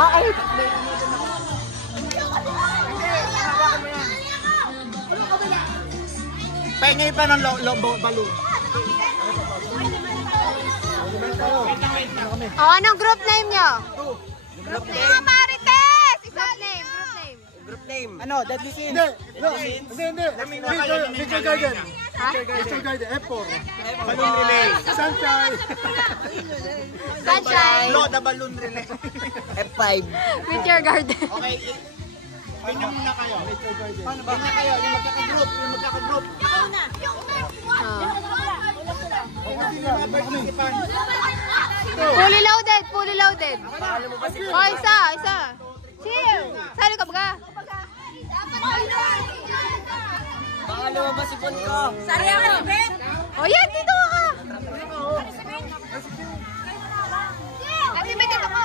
Ay! Pengay pa ng balon. Anong group name nyo? Group Mga Marites! Group name. Group name. Ano? Deadly Sin? Hindi. Picture Garden. Ha? Picture Garden. F4. Balloon relay. Sunshine. Sunshine. Lo, the balloon relay. F5. With your garden. Okay. Tingnan muna kayo. Paano ba? Tingnan kayo. Yung magkakagroup. Fully loaded. Oh, isa. Chill. Sali ka ba? Baka lumabas si Pon ko. Sali ako. Oh, yan. Dito ka. Ate, may dito ka.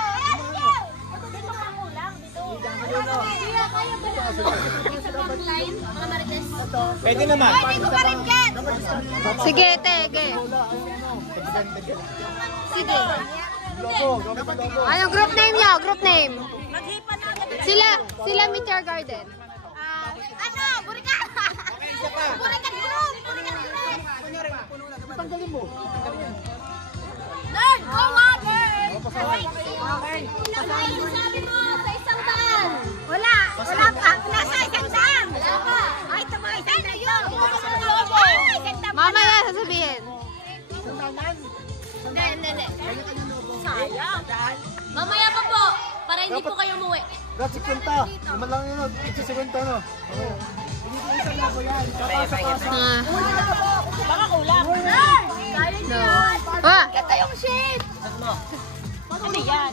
Pwede naman. Sige, tege. Sige. Anong group name nyo? Group name. Sila meet your garden. Burikan group! Tanggalin mo. Learn! Go on, learn! Sabi mo sa isang daan. Wala pa. Nasa isang daan. Wala pa. Ay, tama. Isang daan yun. Ay, isang daan. Mamaya sasabihin. Hindi. Sayang. Mamaya pa po. Para hindi po kayo umuwi. Brad, 50. Naman lang yun. 50 no? Isang labo yan. Baka kulang. No. Ah! Kata yung shit. Ano yan?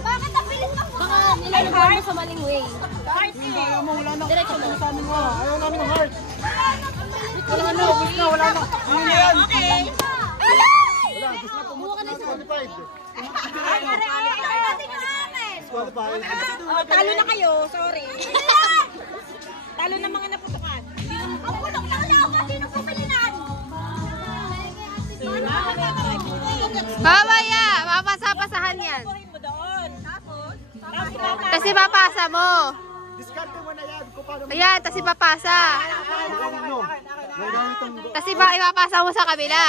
Bakit ang bilis mo? Baka nilalagay mo sa maling way. Heart eh. Ayaw mo, wala na. Diretso mo. Ayaw namin ng heart. Wala na. Ano na yan? Okay. Wala, gusto na pumunta na qualified. Qualified. Talo na kayo, sorry. Talo na mga naputukan. Ang bulok na wala ako. Sino pumilinan? Mamaya! Mapasa-pasahan yan. Mo doon. Tapos Tapos ipapasa mo. Diskarte mo na yan. Kung paano mo. Ayan, tapos ipapasa. Tapos ipapasa mo sa kabila.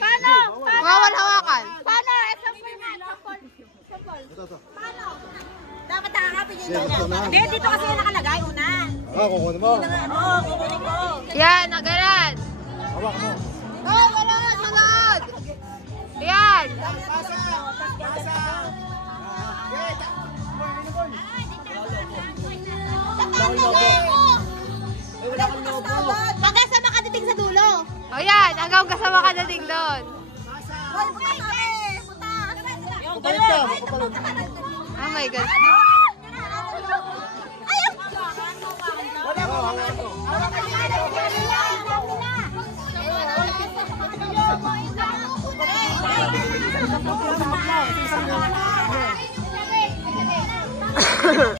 Paano? Bawal hawakan. Paano? Example nga. Paano? Dapat nakakapin yung doon. Hindi, dito kasi yung nakalagay, una. Kukunin mo. Oo, kukunin ko. Yan, nagaran. Hawak mo. Oh, malod. Yan. Hanggang sa makatiting sa dulo. O yan, hanggang kasama ka dating doon. Hoy, buta. Papalit ka. Oh my God.